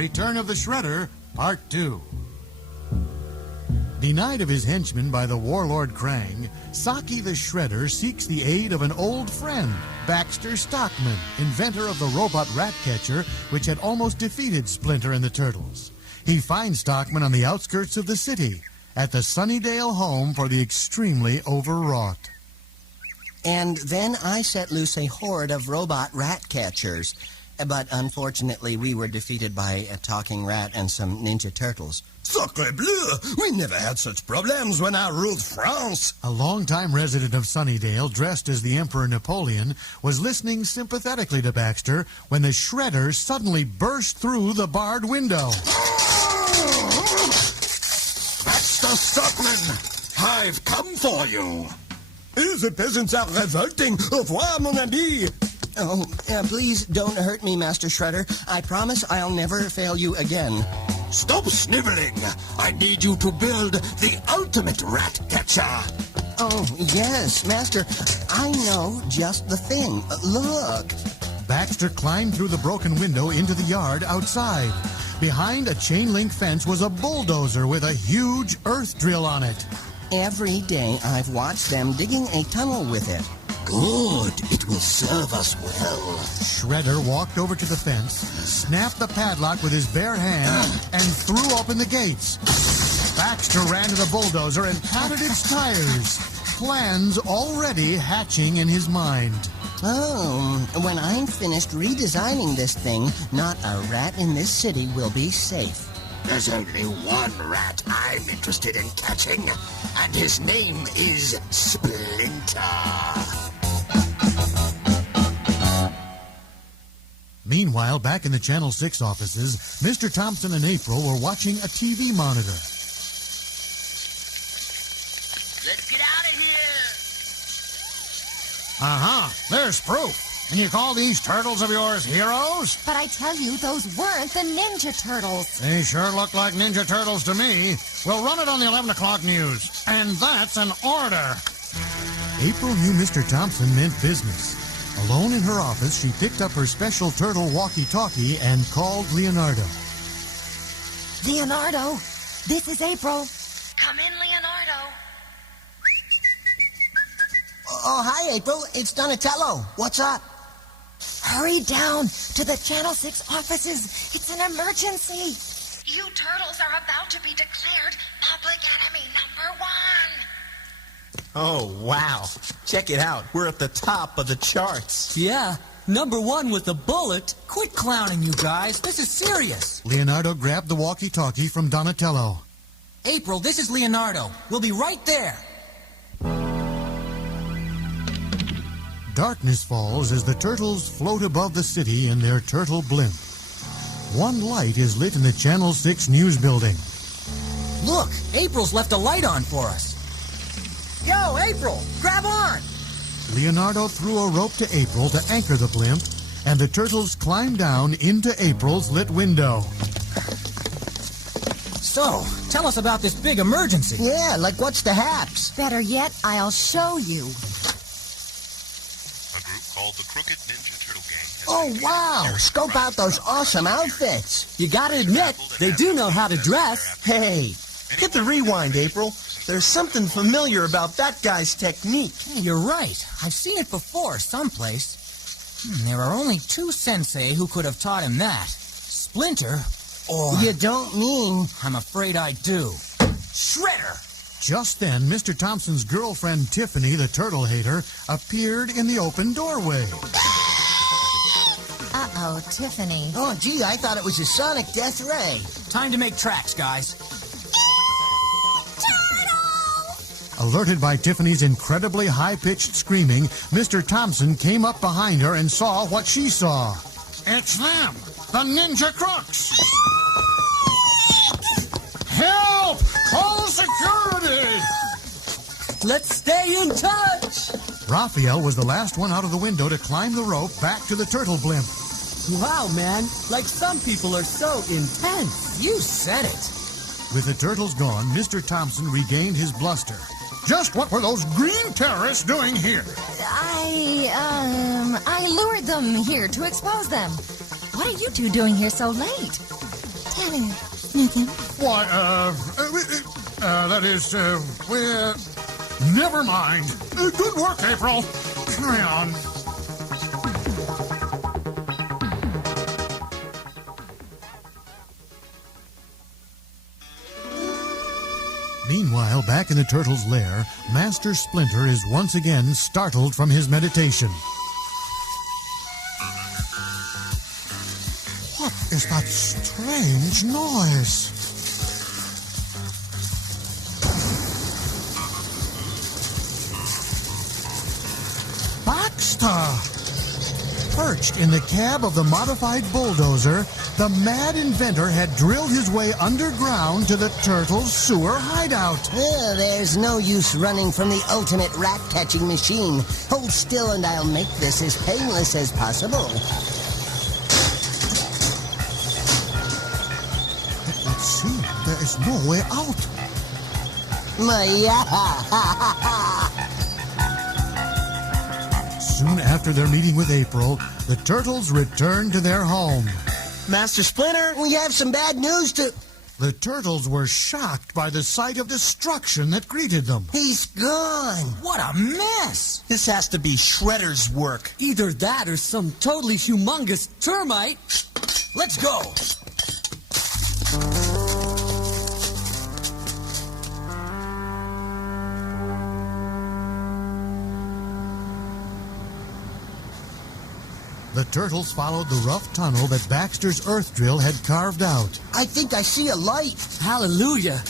Return of the Shredder, Part 2. Denied of his henchmen by the warlord Krang, Saki the Shredder seeks the aid of an old friend, Baxter Stockman, inventor of the robot rat catcher, which had almost defeated Splinter and the Turtles. He finds Stockman on the outskirts of the city, at the Sunnydale home for the extremely overwrought. And then I set loose a horde of robot rat catchers. But unfortunately, we were defeated by a talking rat and some Ninja Turtles. Sacre bleu! We never had such problems when I ruled France. A longtime resident of Sunnydale, dressed as the Emperor Napoleon, was listening sympathetically to Baxter when the Shredder suddenly burst through the barred window. Baxter Stockman, I've come for you. The peasants are revolting. Au revoir, mon ami. Oh, please don't hurt me, Master Shredder. I promise I'll never fail you again. Stop sniveling. I need you to build the ultimate rat catcher. Oh, yes, Master. I know just the thing. Look. Baxter climbed through the broken window into the yard outside. Behind a chain-link fence was a bulldozer with a huge earth drill on it. Every day I've watched them digging a tunnel with it. Good. It will serve us well. Shredder walked over to the fence, snapped the padlock with his bare hand, and threw open the gates. Baxter ran to the bulldozer and pounded its tires, plans already hatching in his mind. Oh, when I'm finished redesigning this thing, not a rat in this city will be safe. There's only one rat I'm interested in catching, and his name is Splinter. Meanwhile, back in the Channel 6 offices, Mr. Thompson and April were watching a TV monitor. Let's get out of here! There's proof. And you call these turtles of yours heroes? But I tell you, those weren't the Ninja Turtles. They sure look like Ninja Turtles to me. We'll run it on the 11 o'clock news. And that's an order. April knew Mr. Thompson meant business. Alone in her office, she picked up her special turtle walkie-talkie and called Leonardo. Leonardo, this is April. Come in, Leonardo. Oh, hi, April. It's Donatello. What's up? Hurry down to the Channel 6 offices. It's an emergency. You turtles are about to be declared public enemy #1. Oh, wow. Check it out. We're at the top of the charts. Yeah, #1 with a bullet. Quit clowning, you guys. This is serious. Leonardo grabbed the walkie-talkie from Donatello. April, this is Leonardo. We'll be right there. Darkness falls as the turtles float above the city in their turtle blimp. One light is lit in the Channel 6 news building. Look, April's left a light on for us. Yo, April, grab on! Leonardo threw a rope to April to anchor the blimp, and the turtles climbed down into April's lit window. So, tell us about this big emergency. Yeah, like what's the haps? Better yet, I'll show you. A group called the Crooked Ninja Turtle Gang. Oh, wow. Scope out those awesome outfits. You gotta admit, they do know how to dress. Hey, Hit the rewind, April. There's something familiar about that guy's technique. Hey, you're right. I've seen it before someplace. There are only 2 sensei who could have taught him that. Splinter, or... you don't mean... I'm afraid I do. Shredder! Just then, Mr. Thompson's girlfriend, Tiffany, the turtle hater, appeared in the open doorway. Uh-oh, Tiffany. Oh, gee, I thought it was a sonic death ray. Time to make tracks, guys. Alerted by Tiffany's incredibly high-pitched screaming, Mr. Thompson came up behind her and saw what she saw. It's them, the Ninja Crooks! Help! Call security! Let's stay in touch! Raphael was the last one out of the window to climb the rope back to the turtle blimp. Wow, man. Like some people are so intense. You said it. With the turtles gone, Mr. Thompson regained his bluster. Just what were those green terrorists doing here? I lured them here to expose them. What are you two doing here so late? Nothing. Why, that is, we're... Never mind. Good work, April. Carry on. Meanwhile, back in the turtle's lair, Master Splinter is once again startled from his meditation. What is that strange noise? Baxter! Perched in the cab of the modified bulldozer, the mad inventor had drilled his way underground to the turtle's sewer hideout. Well, there's no use running from the ultimate rat-catching machine. Hold still and I'll make this as painless as possible. It would seem there is no way out. Soon after their meeting with April, the turtles returned to their home. Master Splinter? We have some bad news to... The turtles were shocked by the sight of destruction that greeted them. He's gone. What a mess! This has to be Shredder's work. Either that or some totally humongous termite. Let's go! The turtles followed the rough tunnel that Baxter's earth drill had carved out. I think I see a light. Hallelujah.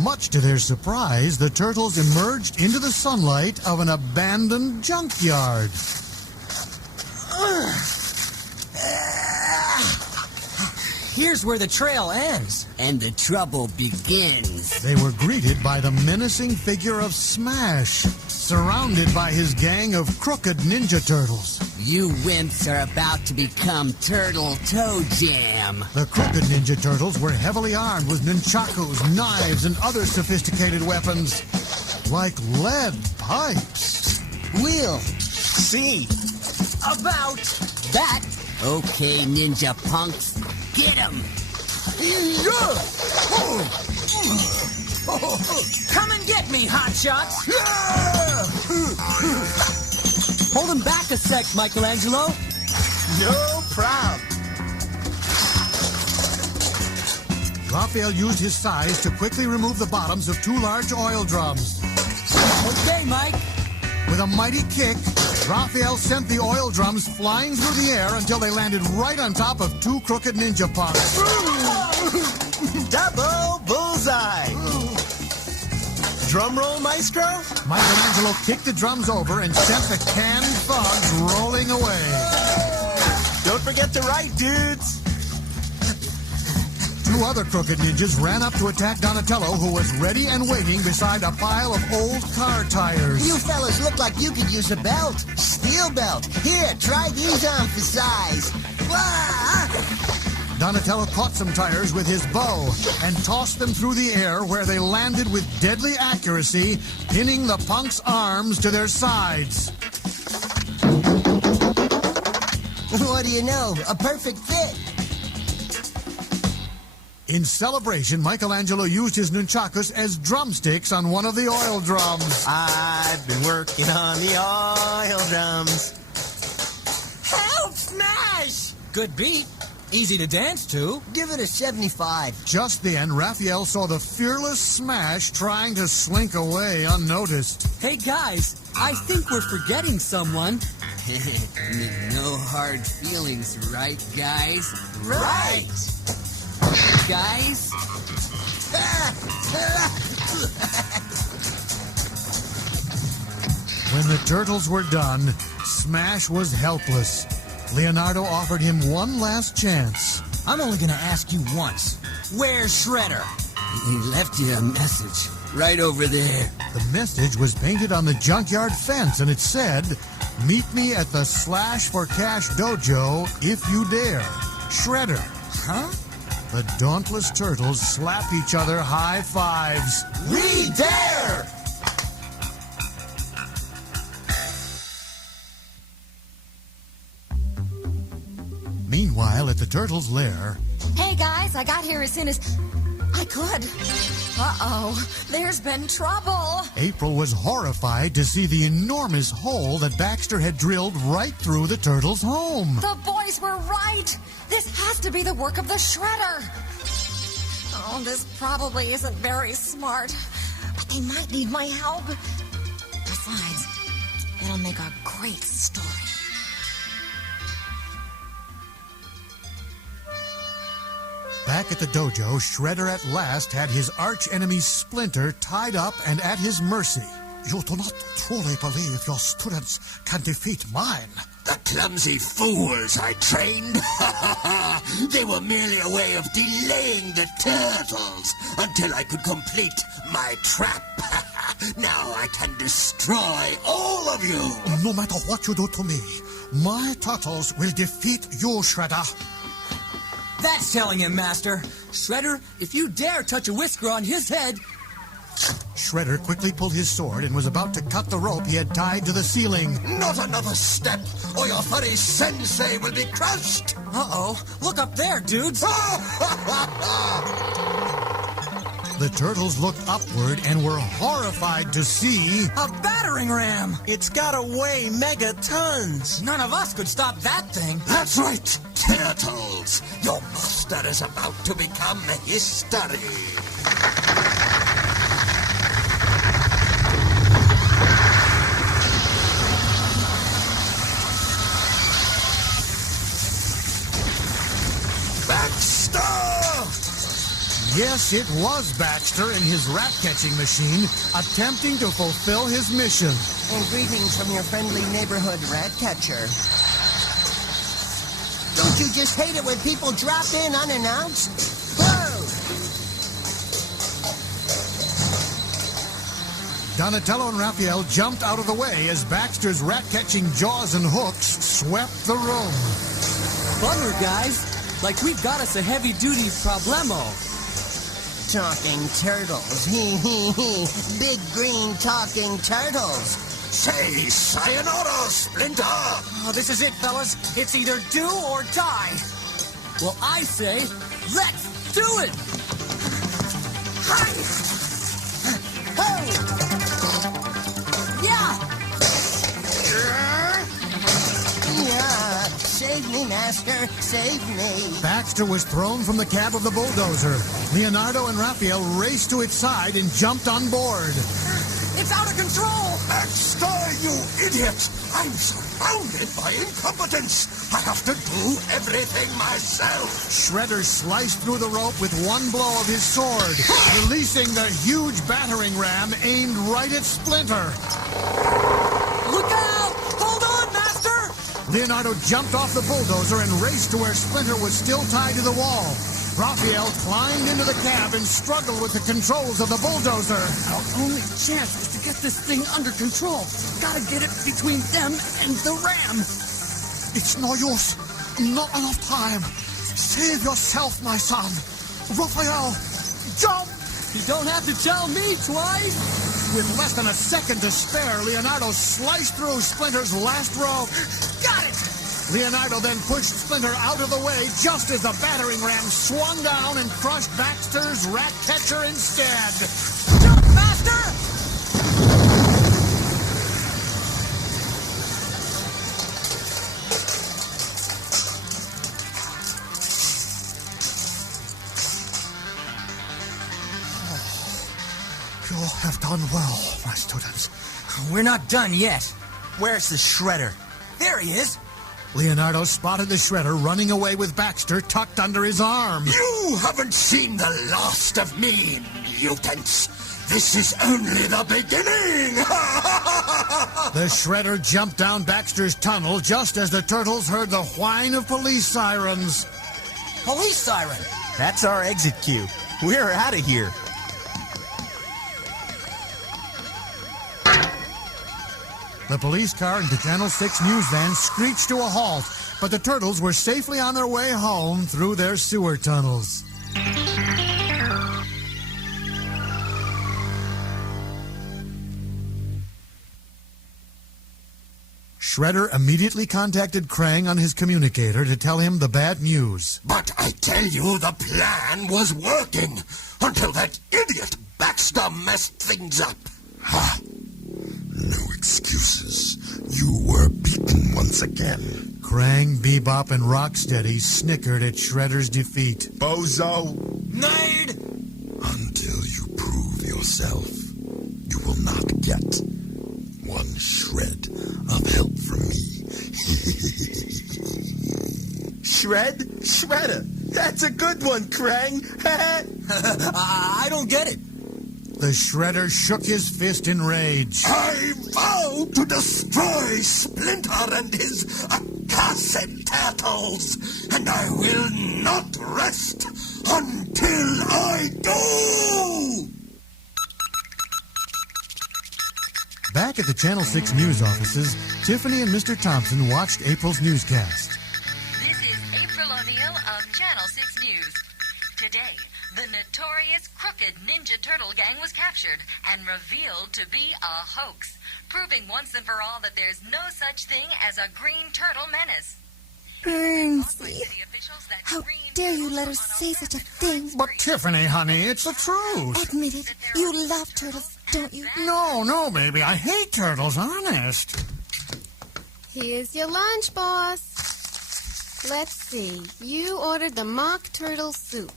Much to their surprise, the turtles emerged into the sunlight of an abandoned junkyard. Here's where the trail ends. And the trouble begins. They were greeted by the menacing figure of Smash, surrounded by his gang of crooked Ninja Turtles. You wimps are about to become Turtle Toe Jam. The crooked Ninja Turtles were heavily armed with nunchakus, knives, and other sophisticated weapons, like lead pipes. Will. See. About That? Okay, ninja punks. Get 'em! Come and get me, hotshots! Hold him back a sec, Michelangelo. No problem. Raphael used his size to quickly remove the bottoms of two large oil drums. Okay, Mike. With a mighty kick, Raphael sent the oil drums flying through the air until they landed right on top of two crooked ninja punks. Double bullseye. Drum roll, Maestro? Michelangelo kicked the drums over and sent the canned thugs rolling away. Don't forget to write, dudes. Two other crooked ninjas ran up to attack Donatello, who was ready and waiting beside a pile of old car tires. You fellas look like you could use a belt. Steel belt. Here, try these on for size. Donatello caught some tires with his bow and tossed them through the air, where they landed with deadly accuracy, pinning the punks' arms to their sides. What do you know? A perfect fit. In celebration, Michelangelo used his nunchakus as drumsticks on one of the oil drums. I've been working on the oil drums. Help, Smash! Good beat. Easy to dance to. Give it a 75. Just then, Raphael saw the fearless Smash trying to slink away unnoticed. Hey, guys. I think we're forgetting someone. No hard feelings, right, guys? Right! Guys? When the turtles were done, Smash was helpless. Leonardo offered him one last chance. I'm only gonna ask you once. Where's Shredder? He left you a message right over there. The message was painted on the junkyard fence, and it said, "Meet me at the Slash for Cash Dojo if you dare. Shredder." Huh? The dauntless turtles slap each other high fives. We dare! Meanwhile, at the turtles' lair, Hey, guys, I got here as soon as I could. Uh-oh, there's been trouble. April was horrified to see the enormous hole that Baxter had drilled right through the turtle's home. The boys were right. This has to be the work of the shredder. Oh, this probably isn't very smart, but they might need my help. Besides, it'll make a great story. Back at the dojo, Shredder at last had his arch-enemy Splinter tied up and at his mercy. You do not truly believe your students can defeat mine. The clumsy fools I trained? They were merely a way of delaying the turtles until I could complete my trap. Now I can destroy all of you. No matter what you do to me, my turtles will defeat you, Shredder. That's telling him, Master. Shredder, if you dare touch a whisker on his head... Shredder quickly pulled his sword and was about to cut the rope he had tied to the ceiling. Not another step, or your furry sensei will be crushed. Uh-oh. Look up there, dudes. The turtles looked upward and were horrified to see... A battering ram! It's gotta weigh megatons. None of us could stop that thing. That's right, turtles. Your master is about to become history. Yes, it was Baxter in his rat-catching machine, attempting to fulfill his mission. And greetings from your friendly neighborhood rat catcher. Don't you just hate it when people drop in unannounced? Whoa! Donatello and Raphael jumped out of the way as Baxter's rat-catching jaws and hooks swept the room. Bummer, guys. Like we've got us a heavy-duty problemo. Talking turtles. Hee hee hee. Big green talking turtles. Say sayonara, Splinter! Oh, this is it, fellas. It's either do or die. Well, I say, let's do it! Hi! Ho! Yeah! Yeah! Save me, Master! Save me! Baxter was thrown from the cab of the bulldozer. Leonardo and Raphael raced to its side and jumped on board. It's out of control! Baxter, you idiot! I'm surrounded by incompetence! I have to do everything myself! Shredder sliced through the rope with one blow of his sword, releasing the huge battering ram aimed right at Splinter. Look out! Hold on, Master! Leonardo jumped off the bulldozer and raced to where Splinter was still tied to the wall. Raphael climbed into the cab and struggled with the controls of the bulldozer. Our only chance is to get this thing under control. Gotta get it between them and the ram. It's no use. Not enough time. Save yourself, my son. Raphael, jump! You don't have to tell me twice. With less than a second to spare, Leonardo sliced through Splinter's last rope. Got it! Leonardo then pushed Splinter out of the way just as the battering ram swung down and crushed Baxter's rat catcher instead. Jump, Master! You have done well, my students. We're not done yet. Where's the shredder? There he is. Leonardo spotted the shredder running away with Baxter tucked under his arm. You haven't seen the last of me, mutants. This is only the beginning! The shredder jumped down Baxter's tunnel just as the turtles heard the whine of police sirens. Police siren. That's our exit cue. We're out of here. The police car and the Channel 6 news van screeched to a halt, but the turtles were safely on their way home through their sewer tunnels. Shredder immediately contacted Krang on his communicator to tell him the bad news. But I tell you, the plan was working until that idiot Baxter messed things up. Ha! No excuses. You were beaten once again. Krang, Bebop, and Rocksteady snickered at Shredder's defeat. Bozo! Nerd! Until you prove yourself, you will not get one shred of help from me. Shredder. That's a good one, Krang. I don't get it. The Shredder shook his fist in rage. I vow to destroy Splinter and his Cassette turtles, and I will not rest until I do! Back at the Channel 6 news offices, Tiffany and Mr. Thompson watched April's newscast. This is April O'Neil of Channel 6 News. Today, the notorious crooked Ninja Turtle gang was captured and revealed to be a hoax, proving once and for all that there's no such thing as a green turtle menace. Bernsey, how dare you let her say such a thing? But Tiffany, honey, it's the truth. Admit it, you love turtles, don't you? No, baby, I hate turtles, honest. Here's your lunch, boss. Let's see, you ordered the mock turtle soup.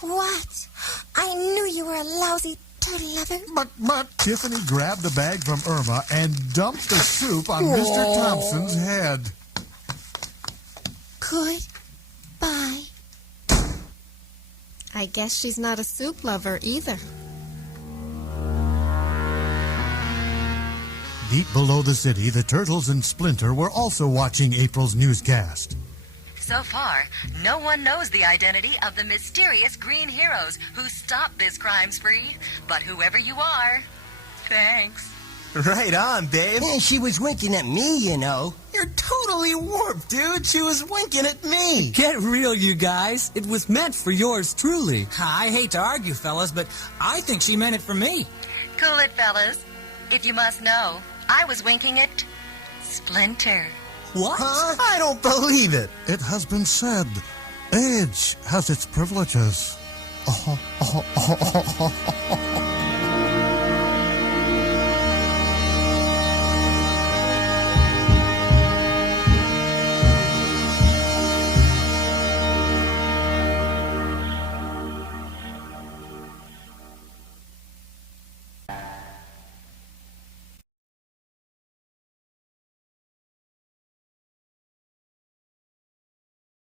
What? I knew you were a lousy turtle lover. But Tiffany grabbed the bag from Irma and dumped the soup on Mr. Thompson's head. Goodbye. I guess she's not a soup lover either. Deep below the city, the Turtles and Splinter were also watching April's newscast. So far, no one knows the identity of the mysterious green heroes who stopped this crime spree. But whoever you are, thanks. Right on, babe. Yeah, she was winking at me, you know. You're totally warped, dude. She was winking at me. Get real, you guys. It was meant for yours truly. I hate to argue, fellas, but I think she meant it for me. Cool it, fellas. If you must know, I was winking at Splinter. What? Huh? I don't believe it. It has been said, age has its privileges.